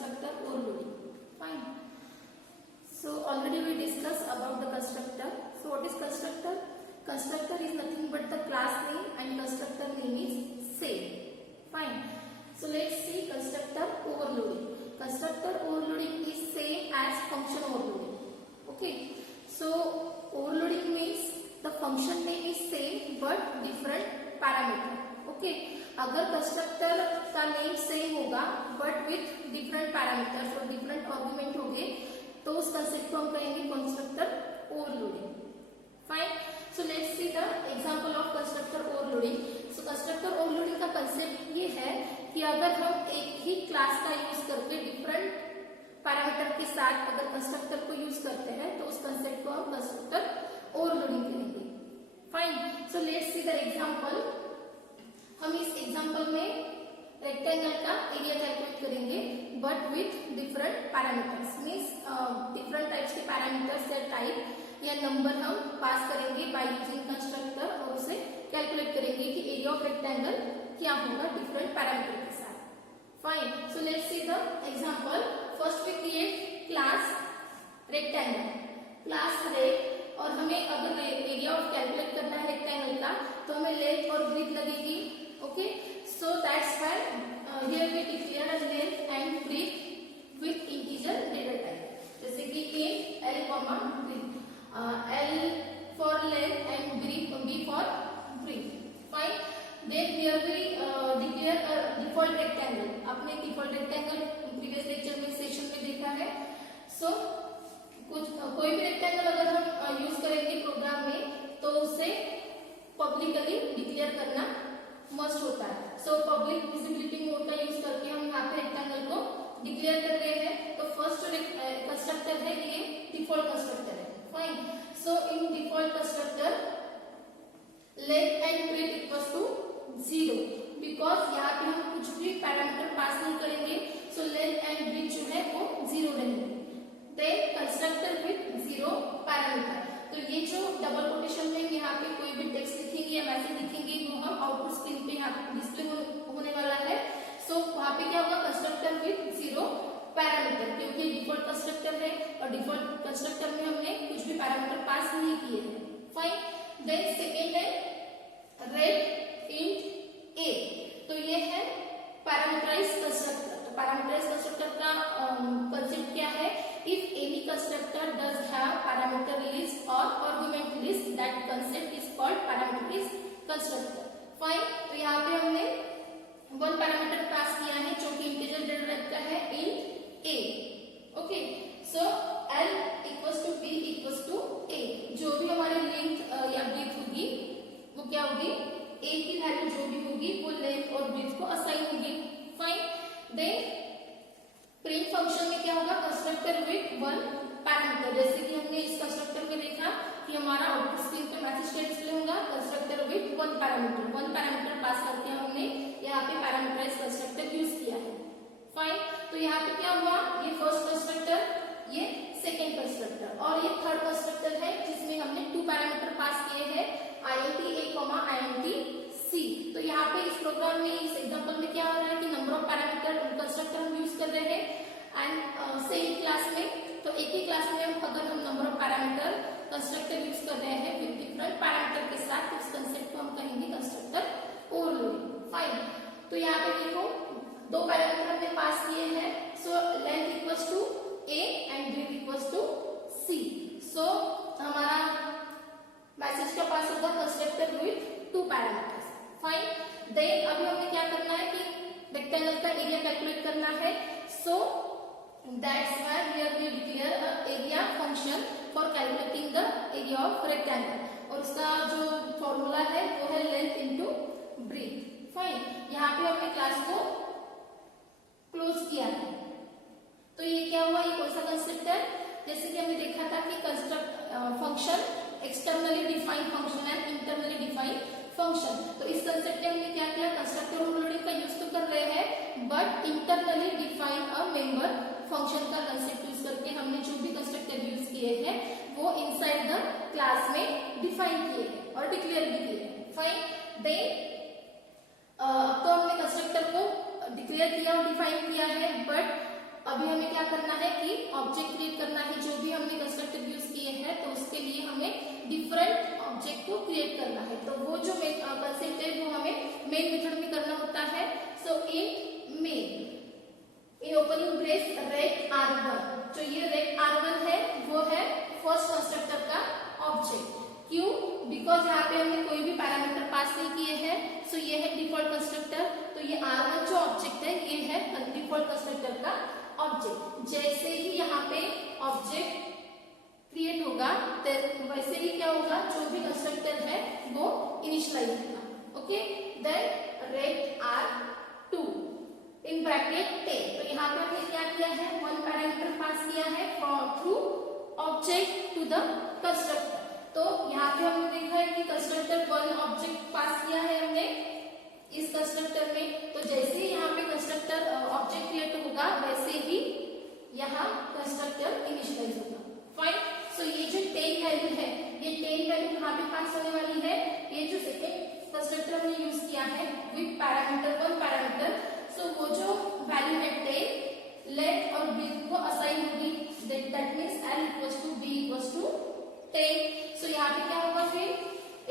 constructor overloading. Fine. So already we discussed about the constructor. So what is constructor? Constructor is nothing but the class name and constructor name is same. Fine. So let's see constructor overloading. Constructor overloading is same as function overloading. Okay. So overloading means the function name is same but different parameter. Okay. अगर constructor का name same होगा but with different parameters और different argument होंगे तो उस concept को हम कहेंगे constructor overloading. Fine. So let's see the example of constructor overloading. So constructor overloading का कंसेप्ट ये है कि अगर हम एक ही क्लास का यूज करके डिफरेंट पैरामीटर के साथ अगर कंस्ट्रक्टर को यूज करते हैं तो उस कंसेप्ट को हम कंस्ट्रक्टर ओवरलोडिंग कहेंगे. Fine. So let's see the example. हम इस एग्जांपल में रेक्टेंगल का एरिया कैलकुलेट करेंगे but with different parameters. Means different types के पैरामीटर्स या टाइप या नंबर हम पास करेंगे बाय यूजिंग कंस्ट्रक्टर और उसे कैलकुलेट करेंगे कि एरिया ऑफ रेक्टेंगल क्या होगा डिफरेंट पैरामीटर के साथ. Fine. So let's see the example. First we create class rectangle. Class rect और हमें अगर एरिया ऑफ कैलकुलेट करना है रेक्टेंगल का तो हमें लेंथ और ब्रीथ लगेगी. Okay. So that's why here we declare a length and breadth with integer data type. जैसे कि a l comma breadth. l for length and breadth b for breadth. Fine. Then here we declare a default rectangle. आपने default rectangle previous lecture में session में देखा है. सो कोई भी rectangle अगर हम यूज करेंगे प्रोग्राम में तो उसे पब्लिकली डिक्लेयर करना मस्ट होता है. सो पब्लिक विजिबिलिटी मोड का यूज करके हम यहाँ पे रेक्टेंगल को डिक्लेयर कर रहे हैं. तो फर्स्ट कंस्ट्रक्टर है ये डिफॉल्ट कंस्ट्रक्टर है. Fine. So in default constructor length and breadth equals to 0 because यहाँ पे हम कुछ भी पैरामीटर पास नहीं करेंगे. सो लेंथ एंड ब्रीथ जो है वो 0 रहेंगे. Then constructor with 0 parameter. तो ये जो डबल कोटेशन में यहाँ पे कोई भी टेक्स्ट लिखेंगे या मैसेज लिखेंगे वो हम आउटपुट स्क्रीन पे यहाँ डिस्प्ले होने वाला है. सो वहाँ पे क्या होगा कंस्ट्रक्टर विथ 0 पैरामीटर क्योंकि डिफॉल्ट कंस्ट्रक्टर है और डिफॉल्ट कंस्ट्रक्टर में हमने कुछ भी पैरामीटर पास नहीं किए हैं. फाइन. देन सेकेंड है रेड इंट ए. तो ये है पैरामीटराइज कंस्ट्रक्टर. तो पैरामीटराइज कंस्ट्रक्टर का कंसेप्ट क्या है? If any constructor does have parameter list or argument list, that concept is called parameterized constructor. Fine. तो यहाँ पे हमने वन पैरामीटर पास किया है जो कि इंटीजर डेटा टाइप का है int a. Okay. So l equals to b equals to a. जो भी हमारी लेंथ या ब्रीथ होगी वो क्या होगी? a की वैल्यू जो भी होगी वो लेंथ और ब्रीथ को असाइन होगी. फाइन. देन प्रिंट फंक्शन में क्या होगा? Constructor with 1 parameter. जैसे कि हमने इस कंस्ट्रक्टर में देखा कि हमारा आउटपुट स्क्रीन पे मैसेज क्या डिस्प्ले होगा? Constructor with 1 parameter. 1 parameter pass करके हमने यहाँ पे पैरामीटराइज कंस्ट्रक्टर यूज किया है. फाइन. तो यहाँ पे क्या हुआ? ये फर्स्ट कंस्ट्रक्टर, ये सेकेंड कंस्ट्रक्टर और ये थर्ड कंस्ट्रक्टर है जिसमें हमने 2 पैरामीटर पास किए हैं int a, int c. तो यहाँ पे इस प्रोग्राम में इस एग्जांपल में क्या हो रहा है कि नंबर ऑफ पैरामीटर कंस्ट्रक्टर हम यूज कर रहे हैं एंड सेम क्लास में. तो एक ही क्लास में अगर हम number of parameter constructor use कर रहे हैं विद डिफरेंट पैरामीटर के साथ इस कंसेप्ट को हम कहेंगे कंस्ट्रक्टर ओवरलोडिंग. फाइन. तो यहाँ पे देखो 2 पैरामीटर हमने पास किए हैं. So length equals to a and breadth equals to c. So हमारा मैसेज का पास होगा constructor with 2 parameters. Fine. Then अभी हमें क्या करना है कि रेक्टेंगल का एरिया कैलकुलेट करना है. So that's why here we declare a area function for calculating the area of rectangle और उसका जो फॉर्मूला है वो है लेंथ इनटू ब्रीथ. फाइन. यहाँ पे हमने क्लास को क्लोज किया है. तो ये क्या हुआ? ये कौन सा कंसेप्ट है? जैसे कि हमने देखा था कि construct function externally defined function and internally defined function. तो इस कंसेप्ट में हमने क्या किया? कंस्ट्रक्टर ओवरलोडिंग का यूज तो कर रहे हैं but internally define a member function का कंसेप्ट यूज करके हमने जो भी कंस्ट्रक्टर यूज किए हैं वो इनसाइड द क्लास में डिफाइन किए हैं और डिक्लेयर भी किए हैं. फाइन. देन अब तो हमने कंस्ट्रक्टर को डिक्लेयर किया और डिफाइन किया है बट अभी हमें क्या करना है कि ऑब्जेक्ट क्रिएट करना है, जो भी हमने कंस्ट्रक्टर यूज किए हैं तो उसके लिए हमें डिफरेंट ऑब्जेक्ट को क्रिएट करना है। तो वो जो कंसेप्ट है वो हमें मेन मेथड में करना होता है। So in main, in opening brace rect R1, जो ये रेक्ट R1 है वो है फर्स्ट कंस्ट्रक्टर का ऑब्जेक्ट। क्यों? बिकॉज यहाँ पे हमने कोई भी पैरामीटर पास नहीं किए हैं। सो ये है डिफॉल्ट कंस्ट्रक्टर, तो ये R1 जो ऑब्जेक्ट है ये है डिफॉल्ट कंस्ट्रक्टर का ऑब्जेक्ट। जैसे ही यहाँ पे ऑब्जेक्ट क्रिएट होगा तो वैसे ही क्या होगा, जो भी कंस्ट्रक्टर है वो इनिशियलाइज होगा। Okay, then rect R2 in bracket 10। तो यहाँ पे हमने क्या किया है, वन पैरामीटर पास किया है through object to the constructor. तो यहाँ पे हमने देखा है कि कंस्ट्रक्टर वन ऑब्जेक्ट पास किया है हमने इस कंस्ट्रक्टर में। तो जैसे ही यहाँ पे कंस्ट्रक्टर ऑब्जेक्ट क्रिएट होगा वैसे ही यहाँ कंस्ट्रक्टर इनिशियलाइज होगा। फाइन। सो ये जो 10 वैल्यू है, ये 10 वैल्यू यहाँ पे पास होने वाली है। ये जो सेकेंड कंस्ट्रक्टर हमने यूज किया है विद पैरामीटर, वन पैरामीटर, सो वो जो वैल्यू है 10 लेट और विड्थ को असाइन होगी। That means L equals to B equals to 10। So यहाँ पे क्या होगा, फिर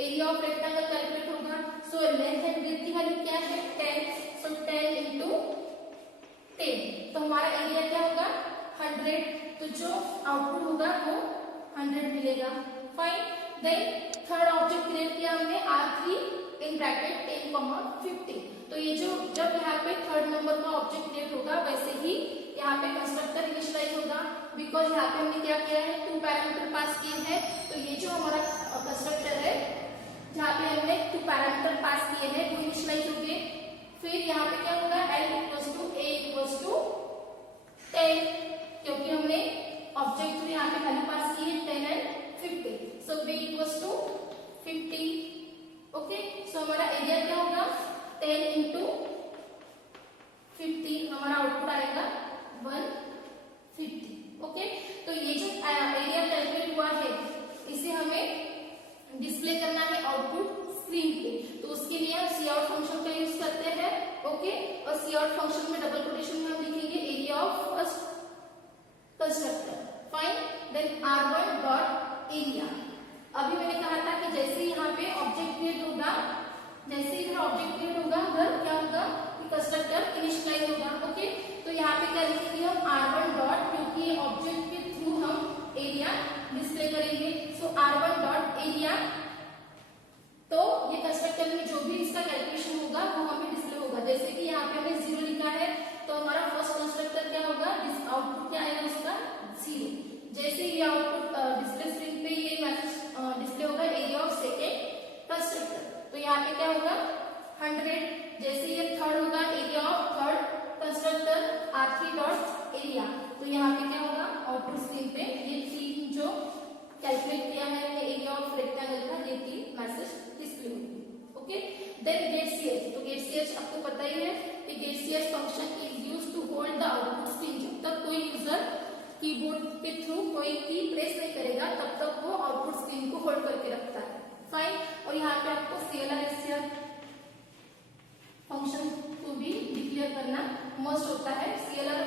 एरिया ऑफ रेक्टेंगल कैलकुलेट होगा। सो लेंथ एंड विड्थ की वैल्यू क्या है 10, सो 10 इंटू 10, तो हमारा एरिया क्या होगा 100। तो जो आउटपुट होगा वो 100 मिलेगा। Fine. Then third object create किया हमने R3 इन ब्रैकेट 10, 50। तो ये जो जब यहाँ पे थर्ड नंबर का ऑब्जेक्ट क्रिएट होगा वैसे ही यहाँ पे कंस्ट्रक्टर इनिशियलाइज होगा। बिकॉज यहाँ पे हमने क्या किया है, टू पैरामीटर पास किए हैं। तो ये जो हमारा कंस्ट्रक्टर है जहाँ पे हमने टू पैरामीटर पास किए हैं वो इनिशियलाइज होंगे। फिर यहाँ पे क्या होगा, L equals to A equals to 10, क्योंकि हमने ऑब्जेक्ट में यहाँ पे वैल्यू पास की है 10 and 50। So B equals to 50। Okay, so हमारा एरिया क्या होगा 10 इंटू 50, हमारा आउटपुट आएगा 150। ओके, तो ये जो एरिया कैलकुलेट हुआ है इसे हमें डिस्प्ले करना है आउटपुट स्क्रीन पे। तो उसके लिए हम सी आउट फंक्शन का यूज करते हैं। ओके, और सी आउट फंक्शन में डबल कोटेशन में हम लिखेंगे area of first constructor. Fine. Then R1 dot area. अभी मैंने कहा था कि जैसे ही यहाँ पे ऑब्जेक्ट क्रिएट होगा, जैसे ही ऑब्जेक्ट क्रिएट होगा उधर क्या होगा, कंस्ट्रक्टर इनिशियलाइज होगा। ओके, तो यहाँ पे क्या लिखेंगे हम R1 डॉट, क्योंकि ऑब्जेक्ट के थ्रू हम एरिया डिस्प्ले करेंगे। सो R1 डॉट एरिया, तो ये कंस्ट्रक्टर में जो भी इसका कैलकुलेशन होगा वो हमें डिस्प्ले होगा। जैसे कि यहाँ पे हमने 0 लिखा है तो हमारा फर्स्ट कंस्ट्रक्टर क्या होगा, आउटपुट क्या आएगा उसका 0। जैसे ये आउटपुट डिस्प्ले स्क्रीन पे ये मैसेज डिस्प्ले होगा एरिया ऑफ सेकेंड कंस्ट्रक्टर। तो यहाँ पे क्या होगा 100। जैसे ये थर्ड होगा area of third constructor R3 dot area. तो यहाँ पे क्या होगा, आउटपुट स्क्रीन पे ये 3 जो कैलकुलेट किया है एरिया ऑफ रेक्टेंगल का, ये 3 मैसेज डिस्प्ले होगी। Okay, then get CH। तो गेट CH आपको पता ही है कि get CH function is used to hold the output screen. जब तक कोई यूजर कीबोर्ड के थ्रू कोई की प्रेस नहीं करेगा तब तक वो आउटपुट स्क्रीन को होल्ड करके रखता है। फाइन। और यहाँ पे आपको CLR SCR फंक्शन को भी डिक्लेयर करना मस्ट होता है। CLR